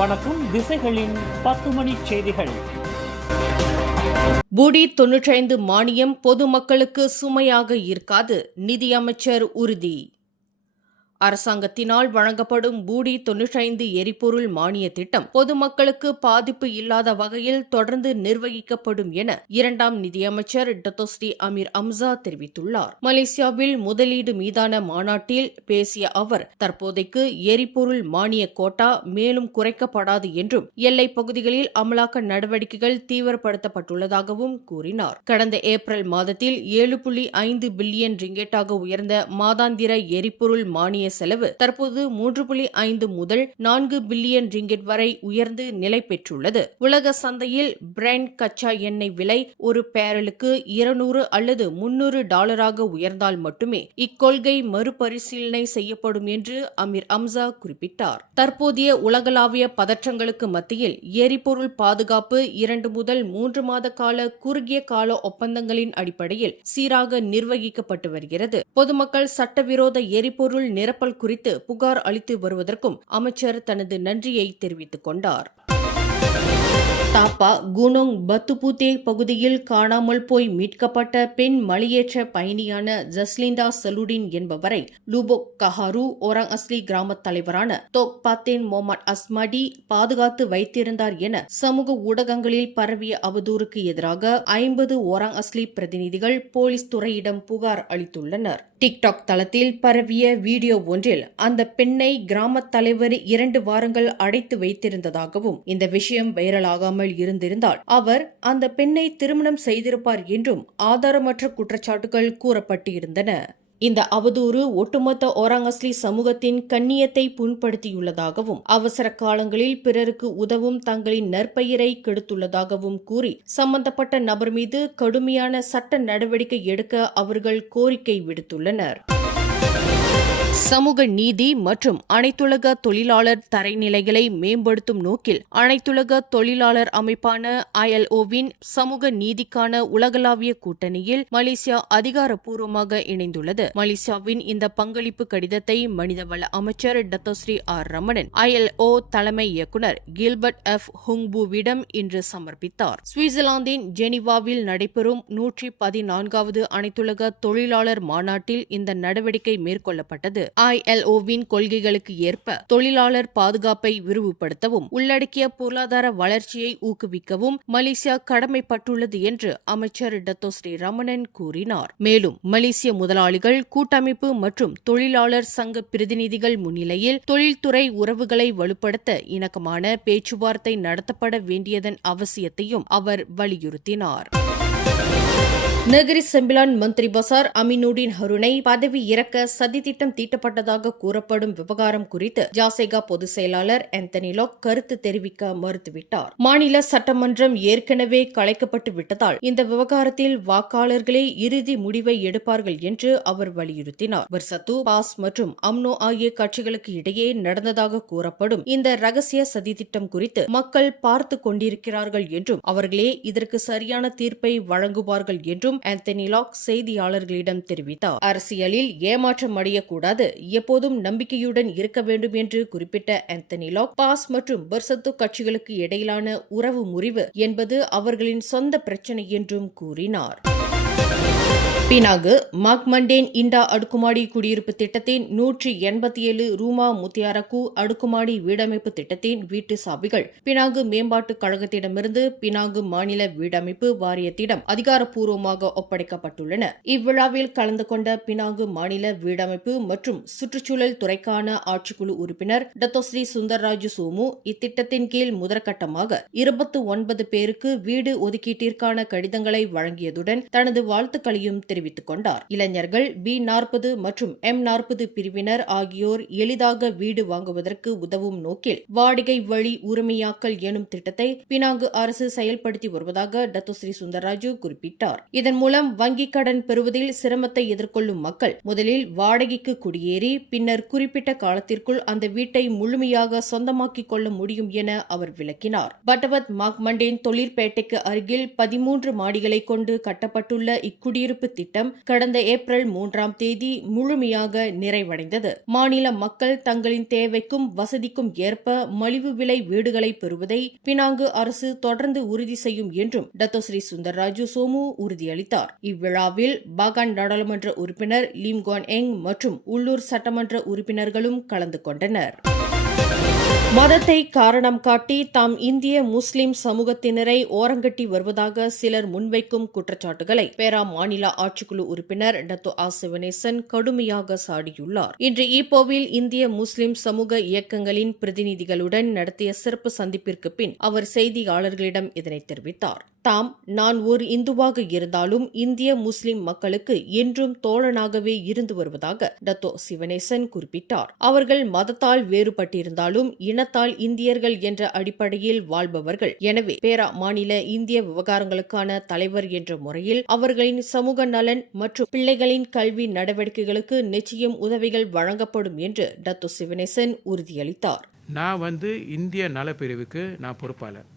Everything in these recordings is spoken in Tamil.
வணக்கம். திசைகளின் 10 மணி செய்திகள். பூடி 95 மானியம் பொதுமக்களுக்கு சுமையாக இருக்காது, நிதியமைச்சர் உறுதி. அரசாங்கத்தினால் வழங்கப்படும் பூடி 95 எரிபொருள் மானிய திட்டம் பொதுமக்களுக்கு பாதிப்பு இல்லாத வகையில் தொடர்ந்து நிர்வகிக்கப்படும் என இரண்டாம் நிதியமைச்சர் டத்தோஸ்ரீ அமீர் அம்சா தெரிவித்துள்ளார். மலேசியாவில் முதலீடு மீதான மாநாட்டில் பேசிய அவர், தற்போதைக்கு எரிபொருள் மானிய கோட்டா மேலும் குறைக்கப்படாது என்றும் எல்லைப் பகுதிகளில் அமலாக்க நடவடிக்கைகள் தீவிரப்படுத்தப்பட்டுள்ளதாகவும் கூறினார். கடந்த ஏப்ரல் மாதத்தில் 7.5 பில்லியன் ரிங்கெட்டாக உயர்ந்த மாதாந்திர எரிபொருள் மானிய செலவு தற்போது 3.5 முதல் 4 பில்லியன் ரிங்கெட் வரை உயர்ந்து நிலை பெற்றுள்ளது. உலக சந்தையில் பிரெண்ட் கச்சா எண்ணெய் விலை ஒரு பேரலுக்கு 200 அல்லது $300 உயர்ந்தால் மட்டுமே இக்கொள்கை மறுபரிசீலனை செய்யப்படும் என்று அமீர் அம்சா குறிப்பிட்டார். தற்போதைய உலகளாவிய பதற்றங்களுக்கு மத்தியில் எரிபொருள் பாதுகாப்பு 2 முதல் 3 மாத கால குறுகிய கால ஒப்பந்தங்களின் அடிப்படையில் சீராக நிர்வகிக்கப்பட்டு வருகிறது. பொதுமக்கள் சட்டவிரோத எரிபொருள் நிரப்பல் குறித்து புகார் அளித்து வருவதற்கும் அமைச்சர் தனது நன்றியை தெரிவித்துக் கொண்டார். தாப்பா குனோங் பத்துபூத்தே பகுதியில் காணாமல் போய் மீட்கப்பட்ட பெண் மலையேற்ற பயணியான ஜஸ்லிண்டா சலுடின் என்பவரை லூபோக் கஹாரு ஓராங் அஸ்லி கிராம தலைவரான தோக் பாத்தேன் மொஹமட் அஸ்மாடி பாதுகாத்து வைத்திருந்தார் என சமூக ஊடகங்களில் பரவிய அவதூறுக்கு எதிராக 50 ஓராங் அஸ்லி பிரதிநிதிகள் போலீஸ் துறையிடம் புகார் அளித்துள்ளனர். டிக்டாக் தளத்தில் பரவிய வீடியோ ஒன்றில் அந்த பெண்ணை கிராம தலைவர் 2 வாரங்கள் அடைத்து வைத்திருந்ததாகவும், இந்த விஷயம் வைரலாகாமல் இருந்திருந்தால் அவர் அந்த பெண்ணை திருமணம் செய்திருப்பார் என்றும் ஆதாரமற்ற குற்றச்சாட்டுகள் கூறப்பட்டிருந்தன. இந்த அவதூறு ஒட்டுமொத்த ஓராங் அஸ்லி சமூகத்தின் கண்ணியத்தை புண்படுத்தியுள்ளதாகவும், அவசர காலங்களில் பிறருக்கு உதவும் தங்களின் நற்பெயரை கெடுத்துள்ளதாகவும் கூறி சம்பந்தப்பட்ட நபர் மீது கடுமையான சட்ட நடவடிக்கை எடுக்க அவர்கள் கோரிக்கை விடுத்துள்ளனர். சமூக நீதி மற்றும் அனைத்துலக தொழிலாளர் தரநிலைகளை மேம்படுத்தும் நோக்கில் அனைத்துலக தொழிலாளர் அமைப்பான ILO-வின் சமூக நீதிக்கான உலகளாவிய கூட்டணியில் மலேசியா அதிகாரப்பூர்வமாக இணைந்துள்ளது. மலேசியாவின் இந்த பங்களிப்பு கடிதத்தை மனிதவள அமைச்சர் டத்தோஸ்ரீ ஆர் ரமணன் ILO தலைமை இயக்குநர் கில்பர்ட் F. ஹுங்புவிடம் இன்று சமர்ப்பித்தார். சுவிட்சர்லாந்தின் ஜெனீவாவில் நடைபெறும் 114வது அனைத்துலக தொழிலாளர் மாநாட்டில் இந்த நடவடிக்கை மேற்கொள்ளப்பட்டது. ILO-வின் கொள்கைகளுக்கு ஏற்ப தொழிலாளர் பாதுகாப்பை விரிவுபடுத்தவும் உள்ளடக்கிய பொருளாதார வளர்ச்சியை ஊக்குவிக்கவும் மலேசியா கடமைப்பட்டுள்ளது என்று அமைச்சர் டத்தோஸ்ரீ ரமணன் கூறினார். மேலும் மலேசிய முதலாளிகள் கூட்டமைப்பு மற்றும் தொழிலாளர் சங்க பிரதிநிதிகள் முன்னிலையில் தொழில்துறை உறவுகளை வலுப்படுத்த இணக்கமான பேச்சுவார்த்தை நடத்தப்பட வேண்டியதன் அவசியத்தையும் அவர் வலியுறுத்தினார். நகரி செம்பிலான் மந்திரி பசார் அமீனுடின் ஹருனை பதவி இறக்க சதித்திட்டம் தீட்டப்பட்டதாக கூறப்படும் விவகாரம் குறித்து ஜாசேகா பொதுச் செயலாளர் ஆந்தனி லாக் கருத்து தெரிவிக்க மறுத்துவிட்டார். மாநில சட்டமன்றம் ஏற்கனவே கலைக்கப்பட்டு விட்டதால் இந்த விவகாரத்தில் வாக்காளர்களே இறுதி முடிவை எடுப்பார்கள் என்று அவர் வலியுறுத்தினார். பர்சத்து, பாஸ் மற்றும் அம்னோ ஆகிய கட்சிகளுக்கு இடையே நடந்ததாக கூறப்படும் இந்த ரகசிய சதித்திட்டம் குறித்து மக்கள் பார்த்து கொண்டிருக்கிறார்கள் என்றும் அவர்களே இதற்கு சரியான தீர்ப்பை வழங்குவார்கள் என்றும் ஆந்தனி லாக் செய்தியாளர்களிடம் தெரிவித்தார். அரசியலில் ஏமாற்றம் அடையக்கூடாது, எப்போதும் நம்பிக்கையுடன் இருக்க வேண்டும் என்று குறிப்பிட்ட ஆந்தனி லாக், பாஸ் மற்றும் பர்சத்து கட்சிகளுக்கு இடையிலான உறவு முறிவு என்பது அவர்களின் சொந்த பிரச்சினை என்றும் கூறினார். பினாங்கு மாக்மண்டேன் இண்டா அடுக்குமாடி குடியிருப்பு திட்டத்தின் 187 ரூமா முத்தியாரக்கு அடுக்குமாடி வீடமைப்பு திட்டத்தின் வீட்டு சாவிகள் பினாங்கு மேம்பாட்டுக் கழகத்திடமிருந்து பினாங்கு மாநில வீடமைப்பு வாரியத்திடம் அதிகாரப்பூர்வமாக ஒப்படைக்கப்பட்டுள்ளன. இவ்விழாவில் கலந்து கொண்ட பினாங்கு மாநில வீடமைப்பு மற்றும் சுற்றுச்சூழல் துறைக்கான ஆட்சிக்குழு உறுப்பினர் டத்தோஸ்ரீ சுந்தர்ராஜு சோமு இத்திட்டத்தின் கீழ் முதற்கட்டமாக 29 பேருக்கு வீடு ஒதுக்கீட்டிற்கான கடிதங்களை வழங்கியதுடன் தனது வாழ்த்துக்களையும் தெரிவித்துக் கொண்டார். இளைஞர்கள் B40 மற்றும் M40 பிரிவினர் ஆகியோர் எளிதாக வீடு வாங்குவதற்கு உதவும் நோக்கில் வாடகை வழி உரிமையாக்கல் எனும் திட்டத்தை பினாங்கு அரசு செயல்படுத்தி வருவதாக டத்தோஸ்ரீ சுந்தர்ராஜு குறிப்பிட்டார். இதன் மூலம் வங்கிக் கடன் பெறுவதில் சிரமத்தை எதிர்கொள்ளும் மக்கள் முதலில் வாடகைக்கு குடியேறி பின்னர் குறிப்பிட்ட காலத்திற்குள் அந்த வீட்டை முழுமையாக சொந்தமாக்கிக் கொள்ள முடியும் என அவர் விளக்கினார். பட்டவத் மாக்மண்டேன் தொழிற்பேட்டைக்கு அருகில் 13 மாடிகளை கொண்டு கட்டப்பட்டுள்ள இக்குடியிருப்பு திட்டம் திட்டம் கடந்த ஏப்ரல் 3ஆம் தேதி முழுமையாக நிறைவடைந்தது. மாநில மக்கள் தங்களின் தேவைக்கும் வசதிக்கும் ஏற்ப மலிவு விலை வீடுகளை பெறுவதை பினாங்கு அரசு தொடர்ந்து உறுதி செய்யும் என்றும் டத்தோஸ்ரீ சுந்தர்ராஜு சோமு உறுதியளித்தார். இவ்விழாவில் பாகான் நாடாளுமன்ற உறுப்பினர் லீம் குவான் எங் மற்றும் உள்ளூர் சட்டமன்ற உறுப்பினர்களும் கலந்து கொண்டனர். மதத்தை காரணம் காட்டி தாம் இந்திய முஸ்லிம் சமூகத்தினரை ஓரங்கட்டி வருவதாக சிலர் முன்வைக்கும் குற்றச்சாட்டுகளை பேரா மாநில ஆட்சிக்குழு உறுப்பினர் டத்தோ சிவனேசன் கடுமையாக சாடியுள்ளார். இன்று ஈப்போவில் இந்திய முஸ்லிம் சமூக இயக்கங்களின் பிரதிநிதிகளுடன் நடத்திய சிறப்பு சந்திப்பிற்கு பின் அவர் செய்தியாளர்களிடம் இதனை தெரிவித்தார். நான் ஒரு இந்துவாக இருந்தாலும் இந்திய முஸ்லிம் மக்களுக்கு என்றும் தோழனாகவே இருந்து வருவதாக டத்தோ சிவனேசன் குறிப்பிட்டார். அவர்கள் மதத்தால் வேறுபட்டிருந்தாலும் இனத்தால் இந்தியர்கள் என்ற அடிப்படையில் வாழ்பவர்கள். எனவே பேரா மாநில இந்திய விவகாரங்களுக்கான தலைவர் என்ற முறையில் அவர்களின் சமூக நலன் மற்றும் பிள்ளைகளின் கல்வி நடவடிக்கைகளுக்கு நிச்சயம் உதவிகள் வழங்கப்படும் என்று டத்தோ சிவனேசன் உறுதியளித்தார். நான் இந்திய நலப்பிரிவுக்கு நான் பொறுப்பாளர்.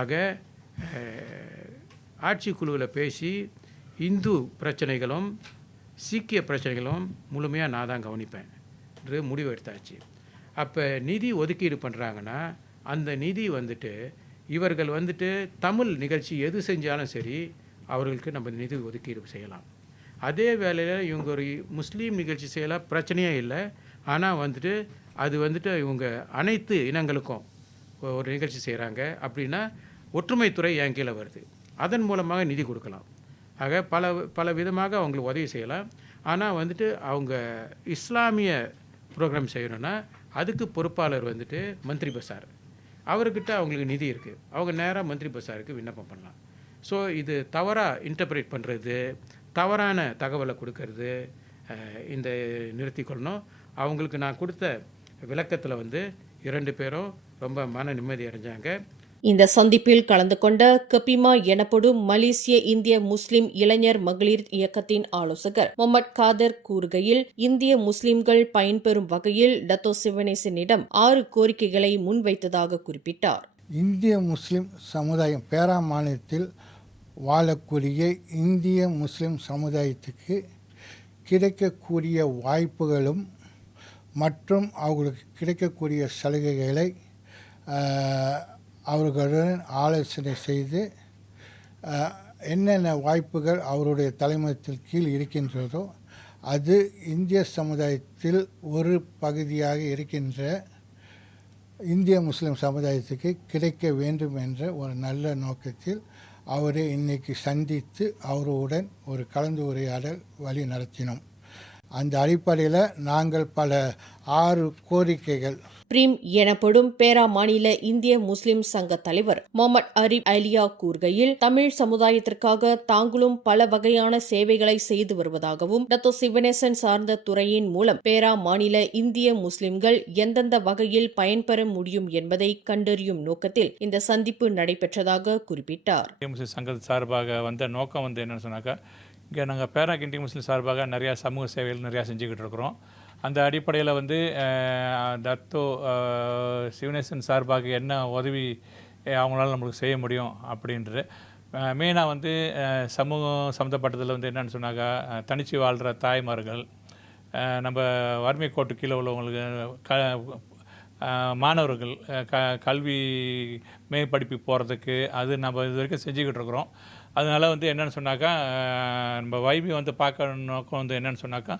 ஆக ஆட்சிக்குழுவில் பேசி இந்து பிரச்சனைகளும் சீக்கிய பிரச்சனைகளும் முழுமையாக நான் தான் கவனிப்பேன் என்று முடிவு எடுத்தாச்சு. அப்போ நிதி ஒதுக்கீடு பண்ணுறாங்கன்னா அந்த நிதி இவர்கள் தமிழ் நிகழ்ச்சி எது செஞ்சாலும் சரி அவர்களுக்கு நம்ம நிதி ஒதுக்கீடு செய்யலாம். அதே வேளையில் இவங்க ஒரு முஸ்லீம் நிகழ்ச்சி செய்யலாம், பிரச்சனையே இல்லை. ஆனால் அது இவங்க அனைத்து இனங்களுக்கும் ஒரு நிகழ்ச்சி செய்கிறாங்க அப்படின்னா ஒற்றுமைத்துறை என் கீழே வருது. அதன் மூலமாக நிதி கொடுக்கலாம். ஆக பல விதமாக அவங்களுக்கு உதவி செய்யலாம். ஆனால் அவங்க இஸ்லாமிய ப்ரோக்ராம் செய்யணும்னா அதுக்கு பொறுப்பாளர் மந்திரி பசார், அவர்கிட்ட அவங்களுக்கு நிதி இருக்குது. அவங்க நேராக மந்திரி பசாருக்கு விண்ணப்பம் பண்ணலாம். ஸோ இது தவறாக இன்டர்பிரேட் பண்ணுறது, தவறான தகவலை கொடுக்கறது இந்த நிறுத்திக்கொள்ளணும். அவங்களுக்கு நான் கொடுத்த விளக்கத்தில் 2 பேரும் ரொம்ப மன நிம்மதி அடைஞ்சாங்க. இந்த சந்திப்பில் கலந்து கொண்ட கபிமா எனப்படும் மலேசிய இந்திய முஸ்லிம் இளைஞர் மகளிர் இயக்கத்தின் ஆலோசகர் முகமது காதர் கூறுகையில், இந்திய முஸ்லிம்கள் பயன்பெறும் வகையில் டத்தோ சிவனேசனிடம் 6 கோரிக்கைகளை முன்வைத்ததாக குறிப்பிட்டார். இந்திய முஸ்லிம் சமுதாயம் பேரா மாநிலத்தில் வாழக்கூடிய இந்திய முஸ்லிம் சமுதாயத்துக்கு கிடைக்கக்கூடிய வாய்ப்புகளும் மற்றும் அவர்களுக்கு கிடைக்கக்கூடிய சலுகைகளை அவர்களுடன் ஆலோசனை செய்து என்னென்ன வாய்ப்புகள் அவருடைய தலைமையத்தில் கீழ் இருக்கின்றதோ அது இந்திய சமுதாயத்தில் ஒரு பகுதியாக இருக்கின்ற இந்திய முஸ்லிம் சமுதாயத்துக்கு கிடைக்க வேண்டும் என்ற ஒரு நல்ல நோக்கத்தில் அவரை இன்னைக்கு சந்தித்து அவருடன் ஒரு கலந்துரையாடல் வழி நடத்தினோம். அந்த அடிப்படையில் நாங்கள் பல 6 கோரிக்கைகள் பிரீம் எனப்படும் பேரா மாநில இந்திய முஸ்லிம் சங்க தலைவர் முகமது அரிப் அலியா கூறுகையில், தமிழ் சமுதாயத்திற்காக தாங்களும் பல வகையான சேவைகளை செய்து வருவதாகவும் டத்தோ சிவனேசன் சார்ந்த துறையின் மூலம் பேரா மாநில இந்திய முஸ்லிம்கள் எந்தெந்த வகையில் பயன்பெற முடியும் என்பதை கண்டறியும் நோக்கத்தில் இந்த சந்திப்பு நடைபெற்றதாக குறிப்பிட்டார். முஸ்லிம் சங்க சார்பாக வந்த நோக்கம் என்னன்னு சொன்னாக்கா, இங்கே நாங்கள் பேரா கிண்டி முஸ்லிம் சார்பாக நிறையா சமூக சேவைகள் நிறையா செஞ்சுக்கிட்டு இருக்கிறோம். அந்த அடிப்படையில் டத்தோ சிவனேசன் சார்பாக என்ன உதவி அவங்களால நம்மளுக்கு செய்ய முடியும் அப்படின்றது மெயினாக சமூகம் சம்மந்தப்பட்டதில் என்னென்னு சொன்னாக்கா, தனிச்சு வாழ்கிற தாய்மார்கள், நம்ம வறுமை கோட்டு கீழே உள்ளவங்களுக்கு மாணவர்கள் கல்வி மேற்படிப்பு போகிறதுக்கு அது நம்ம இது வரைக்கும் செஞ்சுக்கிட்டு இருக்கிறோம். அதனால் என்னென்னு சொன்னாக்கா, நம்ம வைபி பார்க்குற நோக்கம் என்னென்னு சொன்னாக்கா,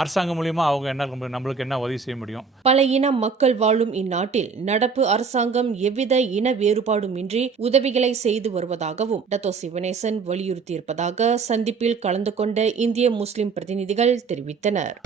அரசாங்கம் மூலியமாக அவங்க நம்மளுக்கு என்ன உதவி செய்ய முடியும். பல இன மக்கள் வாழும் இந்நாட்டில் நடப்பு அரசாங்கம் எவ்வித இன வேறுபாடுமின்றி உதவிகளை செய்து வருவதாகவும் டத்தோ சிவனேசன் வலியுறுத்தியிருப்பதாக சந்திப்பில் கலந்து கொண்ட இந்திய முஸ்லிம் பிரதிநிதிகள் தெரிவித்தனர்.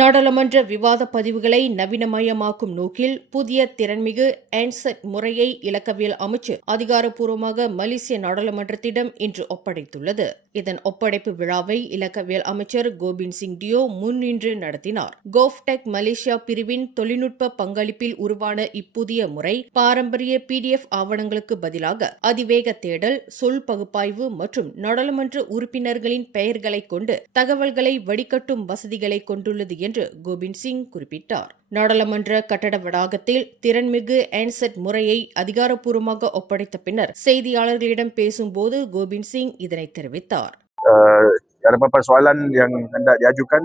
நாடாளுமன்ற விவாத பதிவுகளை நவீனமயமாக்கும் நோக்கில் புதிய திறன்மிகு ஆன்செட் முறையை இலக்கவியல் அமைச்சு அதிகாரப்பூர்வமாக மலேசிய நாடாளுமன்றத்திடம் இன்று ஒப்படைத்துள்ளது. இதன் ஒப்படைப்பு விழாவை இலக்கவியல் அமைச்சர் கோபிந்த் சிங் டியோ முன்னின்று நடத்தினார். கோஃப்டெக் மலேசியா பிரிவின் தொழில்நுட்ப பங்களிப்பில் உருவான இப்புதிய முறை பாரம்பரிய PDF ஆவணங்களுக்கு பதிலாக அதிவேக தேடல், சொல் பகுப்பாய்வு மற்றும் நாடாளுமன்ற உறுப்பினர்களின் பெயர்களை கொண்டு தகவல்களை வடிகட்டும் வசதிகளை கொண்டுள்ளது என்று கோபிந்த் சிங் குறிப்பிட்டார். நாடாளுமன்ற கட்டட வளாகத்தில் திறன்மிகு ஆன்செட் முறையை அதிகாரப்பூர்வமாக ஒப்படைத்த பின்னர் செய்தியாளர்களிடம் பேசும்போது கோபிந்த் சிங் இதனை தெரிவித்தார். ada beberapa soalan yang hendak diajukan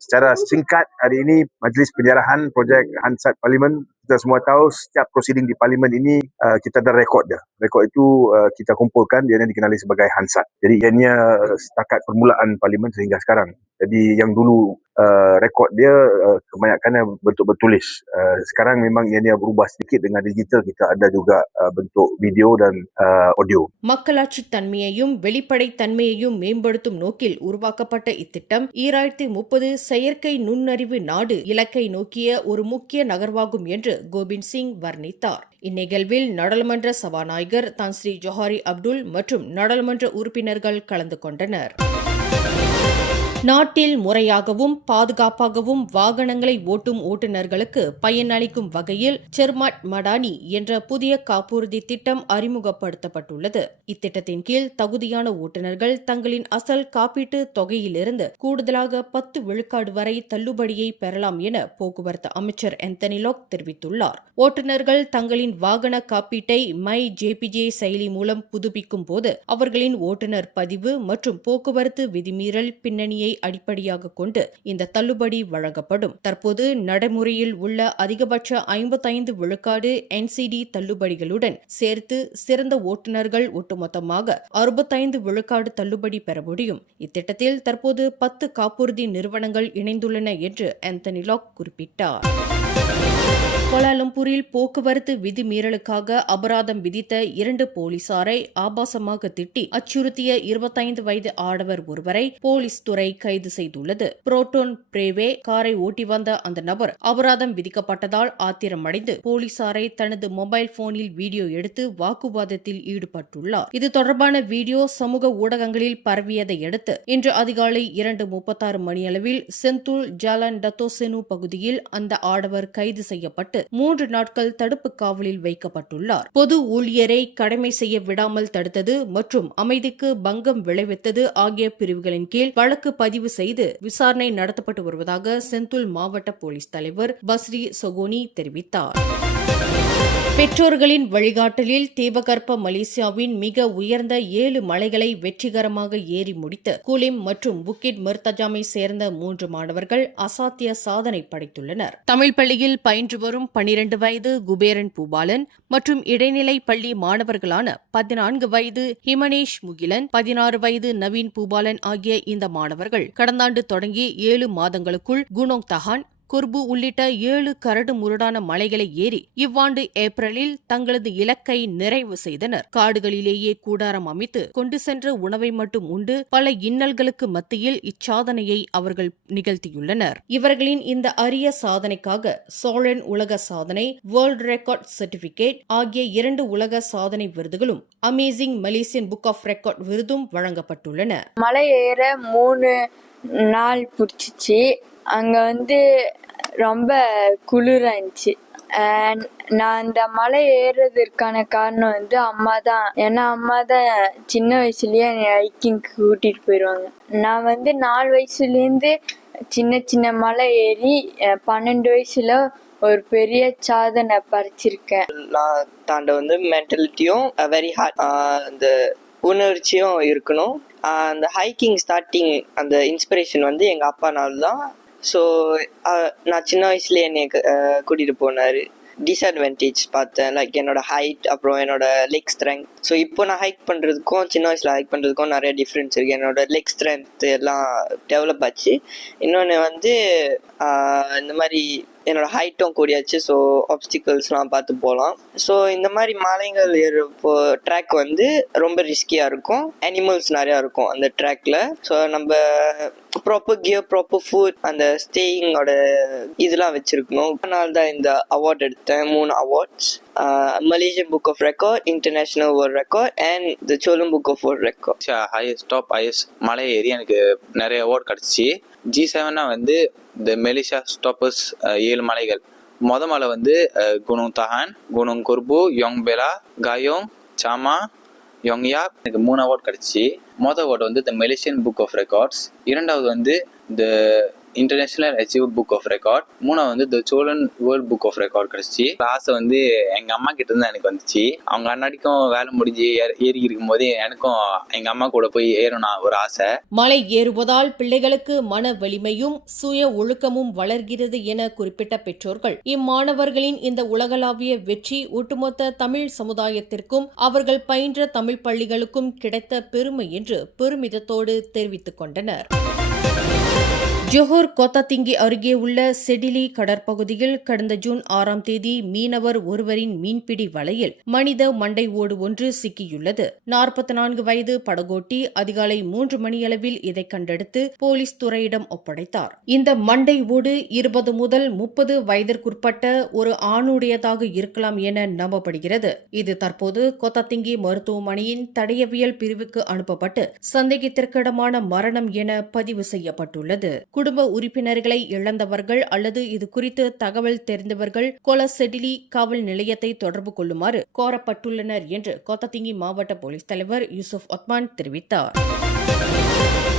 secara singkat. Hari ini Majlis Penyerahan Projek Hansat Parlimen, kita semua tahu setiap prosiding di Parlimen ini kita ada rekod dia. Rekod itu kita kumpulkan, dia dikenali sebagai Hansat. Jadi ianya setakat permulaan Parlimen sehingga sekarang. Jadi yang dulu rekod dia kebanyakannya bentuk bertulis. Sekarang memang ianya berubah sedikit dengan digital, kita ada juga bentuk video dan audio. மக்களாட்சி தன்மையையும் வெளிப்படைத் தன்மையையும் மேம்படுத்தும் நோக்கில் உருவாக்கப்பட்ட இத்திட்டம் 2030 செயற்கை நுண்ணறிவு நாடு இலக்கை நோக்கிய ஒரு முக்கிய நகர்வாகும் என்று கோபிந்த் சிங் வர்ணித்தார். இந்நிகழ்வில் நாடாளுமன்ற சபாநாயகர் தான் ஸ்ரீ ஜொஹாரி அப்துல் மற்றும் நாடாளுமன்ற உறுப்பினர்கள் கலந்து கொண்டனர். நாட்டில் முறையாகவும் பாதுகாப்பாகவும் வாகனங்களை ஓட்டும் ஓட்டுநர்களுக்கு பயனளிக்கும் வகையில் செர்மாட் மடானி என்ற புதிய காப்புறுதி திட்டம் அறிமுகப்படுத்தப்பட்டுள்ளது. இத்திட்டத்தின் கீழ் தகுதியான ஓட்டுநர்கள் தங்களின் அசல் காப்பீட்டு தொகையிலிருந்து கூடுதலாக 10 விழுக்காடு வரை தள்ளுபடியை பெறலாம் என போக்குவரத்து அமைச்சர் ஆந்தனி லாக் தெரிவித்துள்ளார். ஓட்டுநர்கள் தங்களின் வாகன காப்பீட்டை மை ஜேபிஜே செயலி மூலம் புதுப்பிக்கும் போது அவர்களின் ஓட்டுநர் பதிவு மற்றும் போக்குவரத்து விதிமீறல் பின்னணியை அடிப்படையாக கொண்டு இந்த தள்ளுபடி வழங்கப்படும். தற்போது நடைமுறையில் உள்ள அதிகபட்ச 55 விழுக்காடு என்சிடி தள்ளுபடிகளுடன் சேர்த்து சிறந்த ஓட்டுநர்கள் ஒட்டுமொத்தமாக 65 விழுக்காடு தள்ளுபடி பெற முடியும். இத்திட்டத்தில் தற்போது 10 காப்புறுதி நிறுவனங்கள் இணைந்துள்ளன என்று ஆந்தனி லாக் குறிப்பிட்டார். கோலாலம்பூரில் போக்குவரத்து விதிமீறலுக்காக அபராதம் விதித்த 2 போலீசாரை ஆபாசமாக திட்டி அச்சுறுத்திய 25 வயது ஆடவர் ஒருவரை போலீஸ் துறை கைது செய்துள்ளது. புரோட்டோன் பிரேவே காரை ஓட்டி வந்த அந்த நபர் அபராதம் விதிக்கப்பட்டதால் ஆத்திரமடைந்து போலீசாரை தனது மொபைல் போனில் வீடியோ எடுத்து வாக்குவாதத்தில் ஈடுபட்டுள்ளார். இது தொடர்பான வீடியோ சமூக ஊடகங்களில் பரவியதை அடுத்து இன்று அதிகாலை 2:36 மணியளவில் செந்தூல் ஜாலன் டத்தோசெனு பகுதியில் அந்த ஆடவர் கைது செய்யப்பட்டு 3 நாட்கள் தடுப்பு காவலில் வைக்கப்பட்டுள்ளார். பொது ஊழியரை கடமை செய்ய விடாமல் தடுத்தது மற்றும் அமைதிக்கு பங்கம் விளைவித்தது ஆகிய பிரிவுகளின் கீழ் வழக்கு பதிவு செய்து விசாரணை நடத்தப்பட்டு வருவதாக செந்தூல் மாவட்ட போலீஸ் தலைவர் பஸ்ரி சொகோனி தெரிவித்தார். பெற்றோர்களின் வழிகாட்டலில் தீபகற்ப மலேசியாவின் மிக உயர்ந்த 7 மலைகளை வெற்றிகரமாக ஏறி முடித்து குலிம் மற்றும் புக்கிட் மர்தஜாமை சேர்ந்த 3 மாணவர்கள் அசாத்திய சாதனை படைத்துள்ளனர். தமிழ் பள்ளியில் பயின்று வரும் 12 வயது குபேரன் பூபாலன் மற்றும் இடைநிலை பள்ளி மாணவர்களான 14 வயது ஹிமனேஷ் முகிலன், 16 வயது நவீன் பூபாலன் ஆகிய இந்த மாணவர்கள் கடந்த ஆண்டு தொடங்கி 7 மாதங்களுக்குள் குனோங் தஹான், குர்பு உள்ளிட்ட 7 கரடு முரடான மலைகளை ஏறி இவ்வாண்டு ஏப்ரலில் தங்களது இலக்கை நிறைவு செய்தனர். காடுகளிலேயே கூடாரம் அமைத்து கொண்டு சென்ற உணவை மட்டும் உண்டு பல இன்னல்களுக்கு மத்தியில் இச்சாதனையை அவர்கள் நிகழ்த்தியுள்ளனர். இவர்களின் இந்த அரிய சாதனைக்காக சோழன் உலக சாதனை, வேர்ல்ட் ரெக்கார்ட் சர்டிபிகேட் ஆகிய 2 உலக சாதனை விருதுகளும் amazing Malaysian book of record விருதும் வழங்கப்பட்டுள்ளன. மலை ஏற 3 நாள் பிடிச்சிச்சு. அங்கே ரொம்ப குளிராக இருந்துச்சு. நான் அந்த மலை ஏறுறதுக்கான காரணம் அம்மா தான். ஏன்னா அம்மா தான் சின்ன வயசுலேயே என்னை ஹைக்கிங்க்கு கூட்டிகிட்டு போயிடுவாங்க. நான் 4 வயசுலேருந்து சின்ன சின்ன மலை ஏறி 12 வயசுல ஒரு பெரிய சாதனை பறிச்சிருக்கேன். நான் தாண்ட மென்டாலிட்டியும் வெரி ஹார்ட், அந்த உணர்ச்சியும் இருக்கணும். அந்த ஹைக்கிங் ஸ்டார்டிங் அந்த இன்ஸ்பிரேஷன் எங்கள் அப்பானால தான். ஸோ நான் சின்ன வயசுல என்னை கூட்டிகிட்டு போனார். டிஸ்அட்வான்டேஜ் பார்த்தேன், லைக் என்னோட ஹைட், அப்புறம் என்னோட லெக் ஸ்ட்ரென்த். ஸோ இப்போ நான் ஹைக் பண்ணுறதுக்கும் சின்ன வயசில் ஹைக் பண்ணுறதுக்கும் நிறைய டிஃப்ரென்ஸ் இருக்குது. என்னோட லெக் ஸ்ட்ரென்த் எல்லாம் டெவலப் ஆச்சு. இன்னொன்று இந்த மாதிரி என்னோட ஹைட்டும் கூடியாச்சு. ஸோ ஆப்ஸ்டிக்கல்ஸ்லாம் பார்த்து போகலாம். ஸோ இந்த மாதிரி மலைகள் ஏறப்போ ட்ராக் ரொம்ப ரிஸ்கியாக இருக்கும். அனிமல்ஸ் நிறையா இருக்கும் அந்த ட்ராக்ல. ஸோ நம்ம ப்ராப்பர் கியர், ப்ராப்பர் ஃபுட், அந்த ஸ்டேயிங்கோட இதெல்லாம் வச்சுருக்கணும். அதனால தான் இந்த அவார்ட் எடுத்தேன். 3 awards, Malaysian book of record, international world record and the Cholan book of world record. Highest மலை ஏறி எனக்கு நிறைய அவார்ட் கிடச்சிச்சு. G7 இந்த மலேசியா ஸ்டாப்பர்ஸ் 7 மலைகள். மலை Gunung Tahan, Gunung Korbu, Yong Belar, Gayong, Chamah, Yong Yap. எனக்கு 3 அவார்ட் கிடச்சி. Award the Malaysian book of records. இரண்டாவது இந்த international achieve book of record. 3 வந்து the Cholan world book of record கிடைச்சி. ஆசை வந்து எங்க அம்மா கிட்ட இருந்து எனக்கு வந்துச்சு. அவங்க அண்ணாடிக்கும் வேலை முடிஞ்சு ஏறி இருக்கும் போது எனக்கும் எங்க அம்மா கூட போய் ஏறணும் ஒரு ஆசை. மலை ஏறுவதால் பிள்ளைகளுக்கு மன வலிமையும் சுய ஒழுக்கமும் வளர்கிறது என குறிப்பிட்ட பெற்றோர்கள் இம்மாணவர்களின் இந்த உலகளாவிய வெற்றி ஒட்டுமொத்த தமிழ் சமுதாயத்திற்கும் அவர்கள் பயின்ற தமிழ் பள்ளிகளுக்கும் கிடைத்த பெருமை என்று பெருமிதத்தோடு தெரிவித்துக் கொண்டனர். ஜோஹர் கோத்தாத்திங்கி அருகே உள்ள செடிலி கடற்பகுதியில் கடந்த ஜூன் 6ஆம் தேதி மீனவர் ஒருவரின் மீன்பிடி வலையில் மனித மண்டை ஓடு ஒன்று சிக்கியுள்ளது. 44 வயது படகோட்டி அதிகாலை 3 மணியளவில் இதை கண்டெடுத்து போலீஸ் துறையிடம் ஒப்படைத்தார். இந்த மண்டை ஓடு 20 முதல் 30 வயதிற்குட்பட்ட ஒரு ஆணுடையதாக இருக்கலாம் என நம்பப்படுகிறது. இது தற்போது கோத்தாத்திங்கி மருத்துவமனையின் தடயவியல் பிரிவுக்கு அனுப்பப்பட்டு சந்தேகத்திற்கிடமான மரணம் என பதிவு செய்யப்பட்டுள்ளது. குடும்ப உறுப்பினர்களை இழந்தவர்கள் அல்லது இது குறித்து தகவல் தெரிந்தவர்கள் கொலசெடிலி காவல் நிலையத்தை தொடர்பு கொள்ளுமாறு கோரப்பட்டுள்ளனர் என்று கோத்தாத்திங்கி மாவட்ட போலீஸ் தலைவர் யூசுப் ஒத்மான் தெரிவித்தார்.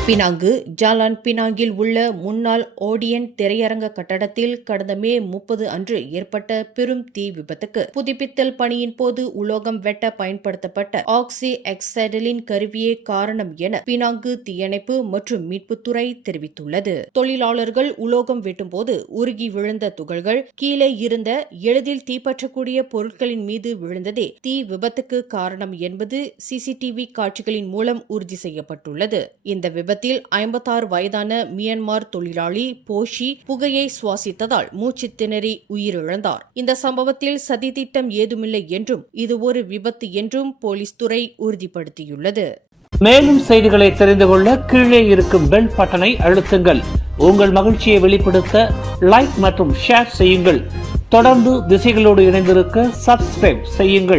பினாங்கு ஜாலான் பினாங்கில் உள்ள முன்னாள் ஓடியன் திரையரங்க கட்டடத்தில் கடந்த மே 30 அன்று ஏற்பட்ட பெரும் தீ விபத்துக்கு புதுப்பித்தல் பணியின் போது உலோகம் வெட்ட பயன்படுத்தப்பட்ட ஆக்சி எக்ஸைடலின் கருவியே காரணம் என பினாங்கு தீயணைப்பு மற்றும் மீட்புத்துறை தெரிவித்துள்ளது. தொழிலாளர்கள் உலோகம் வெட்டும் போது உருகி விழுந்த துகள்கள் கீழே இருந்த எளிதில் தீப்பற்றக்கூடிய பொருட்களின் மீது விழுந்ததே தீ விபத்துக்கு காரணம் என்பது சிசிடிவி காட்சிகளின் மூலம் உறுதி செய்யப்பட்டுள்ளது. இந்த விபத்தில் 56 வயதான மியான்மர் தொழிலாளி போஷி புகையை சுவாசித்ததால் மூச்சு திணறி உயிரிழந்தார். இந்த சம்பவத்தில் சதித்திட்டம் ஏதுமில்லை என்றும் இது ஒரு விபத்து என்றும் போலீஸ் துறை உறுதிப்படுத்தியுள்ளது. மேலும் செய்திகளை தெரிந்து கொள்ள கீழே இருக்கும் பெல் பட்டனை அழுத்துங்கள். உங்கள் மகிழ்ச்சியை வெளிப்படுத்த லைக் மற்றும் ஷேர் செய்யுங்கள். தொடர்ந்து திசைகளோடு இணைந்திருக்க சப்ஸ்கிரைப் செய்யுங்கள்.